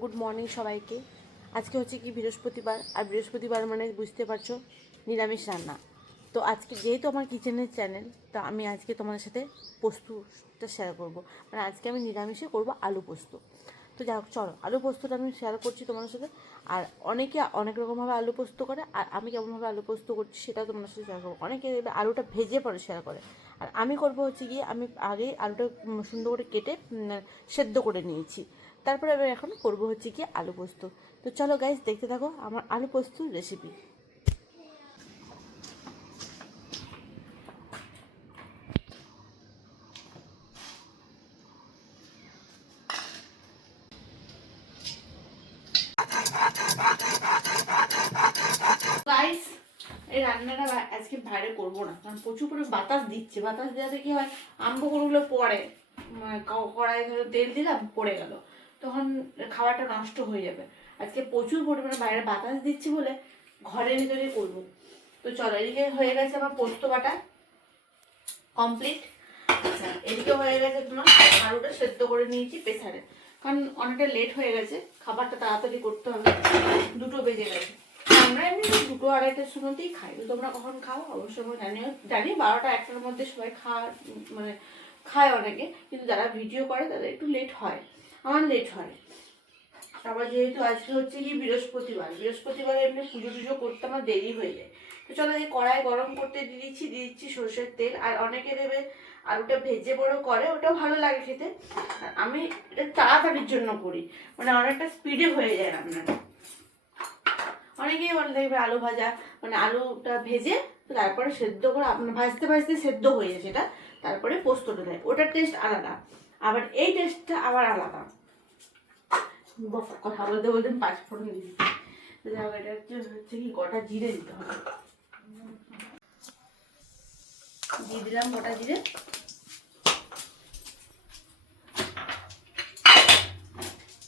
Good morning সবাইকে। আজকে হচ্ছে কি বৃহস্পতিবার, আর বৃহস্পতিবার মানে বুঝতে পারছো নিরামিষ রান্না। তো আজকে যেহেতু আমার কিচেনের চ্যানেল, তা আমি আজকে তোমাদের সাথে পোস্তটা শেয়ার করব। মানে আজকে আমি নিরামিষে করব আলু পোস্ত। তো যাই হোক, চলো আলু পোস্তটা আমি শেয়ার করছি তোমাদের সাথে। আর অনেকে অনেক রকমভাবে আলু পোস্ত করে, আর আমি কেমনভাবে আলু পোস্ত করছি সেটাও তোমাদের সাথে শেয়ার করবো। অনেকে আলুটা ভেজে পরে শেয়ার করে, আর আমি করবো হচ্ছে গিয়ে আমি আগেই আলুটা সুন্দর করে কেটে সেদ্ধ করে নিয়েছি। তারপরে আমি এখন করবো হচ্ছে কি আলু পোস্ত। তো চলো গাইস, দেখতে থাকো আমার আলু পোস্তর রেসিপি। গাইস, এই রান্নাটা আজকে বাইরে করবো না, কারণ প্রচুর করে বাতাস দিচ্ছে। বাতাস দেওয়াতে কি হয়, আমগুলো পড়ে, কড়াই ধরো তেল দিলাম পড়ে গেল, তখন খাবারটা নষ্ট হয়ে যাবে। আজকে প্রচুর পরিমাণে বাইরে বাতাস দিচ্ছে বলে ঘরের ভিতরে করবো। তো চলো, এদিকে হয়ে গেছে আমার পোস্ত বাটা কমপ্লিট। আচ্ছা, এদিকে হয়ে গেছে তোমার আলুটা সেদ্ধ করে নিয়েছি প্রেসারে, কারণ অনেকটা লেট হয়ে গেছে, খাবারটা তাড়াতাড়ি করতে হবে, 2টো বেজে গেছে। আমরা এমনি 2টো 2:30টার সময়তেই খাই। তো তোমরা কখন খাও অবশ্যই আমরা জানি 12টা 1টার মধ্যে সবাই মানে খায় অনেকে, কিন্তু যারা ভিডিও করে তাদের একটু লেট হয়, আমার লেট হয়। আবার যেহেতু আজকে হচ্ছে কি বৃহস্পতিবার এমনি পুজো টুজো করতে আমার দেরি হয়ে যায়। তো চলো, এই কড়াই গরম করতে দিয়ে দিচ্ছি সরষের তেল। আর অনেকে দেবে আলুটা ভেজে বড় করে, ওটাও ভালো লাগে খেতে। আর আমি এটা তাড়াতাড়ির জন্য করি, মানে অনেকটা স্পিডে হয়ে যায় রান্নাটা। অনেকেই বলে দেখবে আলু ভাজা মানে আলুটা ভেজে তারপরে সেদ্ধ করে, আপনার ভাজতে ভাজতে সেদ্ধ হয়ে যায় সেটা, তারপরে পোস্তটা দেয়, ওটার টেস্ট আলাদা। আবার এই টেস্টটা আবার আলাদা। কথা বলতে বলতে 5 ফোড়ন দিয়ে দিচ্ছি। এটা হচ্ছে কি গোটা জিরে দিতে হবে, দিয়ে দিলাম গোটা জিরে।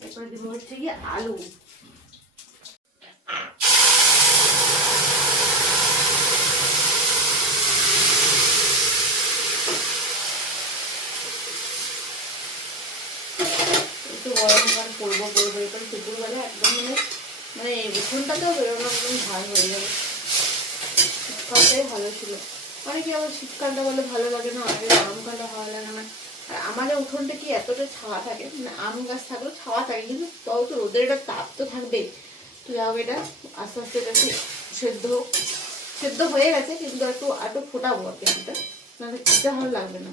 এরপরে দিব হচ্ছে কি আলু, একটু গরম গরম করবো এরপরে দুপুরবেলা একদম মানে এই উঠোনটাতেও বেরোনো একদম ঝাল হয়ে যাবে। শীতকালটাই ভালো ছিল। অনেকে আবার শীতকালটা বলে ভালো লাগে না, অনেকে গরমকালটা ভালো লাগে না। আর আমাদের উঠোনটা কি এতটা ছাওয়া থাকে, মানে আম গাছ থাকলেও ছাওয়া থাকে, কিন্তু তাও তো রোদের একটা তাপ তো থাকবেই। তো যাও, এটা আস্তে আস্তে এটা সেদ্ধ হয়ে গেছে, কিন্তু একটু ফোটাবো আর কি এটা, নাহলে খেতে ভালো লাগবে না।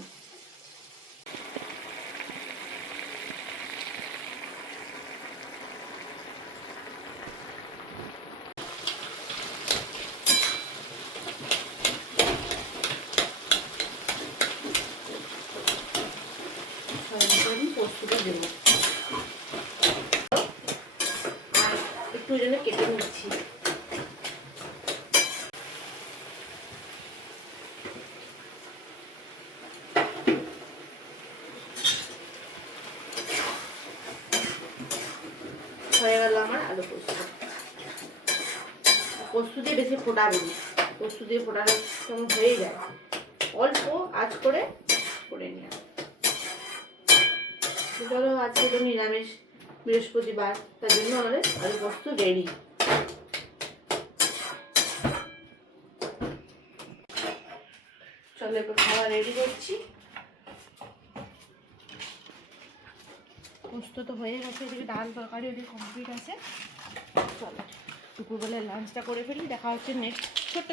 আমি পোস্তটা দেবো, আর একটু জন্য কেটে নিচ্ছি। হয়ে গেল আমার আলু পোস্ত। পোস্ত দিয়ে বেশি ফোটাবো না, পোস্ত দিয়ে ফোটানো কেমন হয়ে যায়, অল্প আঁচ করে করে নিয়ে। চলো, আজকে তো নিরামিষ বৃহস্পতিবার, তার জন্য আমাদের আলু পোস্ত রেডি। চলো, এবার খাবার রেডি করছি। পোস্ত তো হয়ে গেছে, এদিকে ডাল তরকারি ওদিকে কমপ্লিট আছে। চলো দুপুরবেলায় লাঞ্চটা করে ফেলি, দেখা হচ্ছে নেক্সট ছোট্ট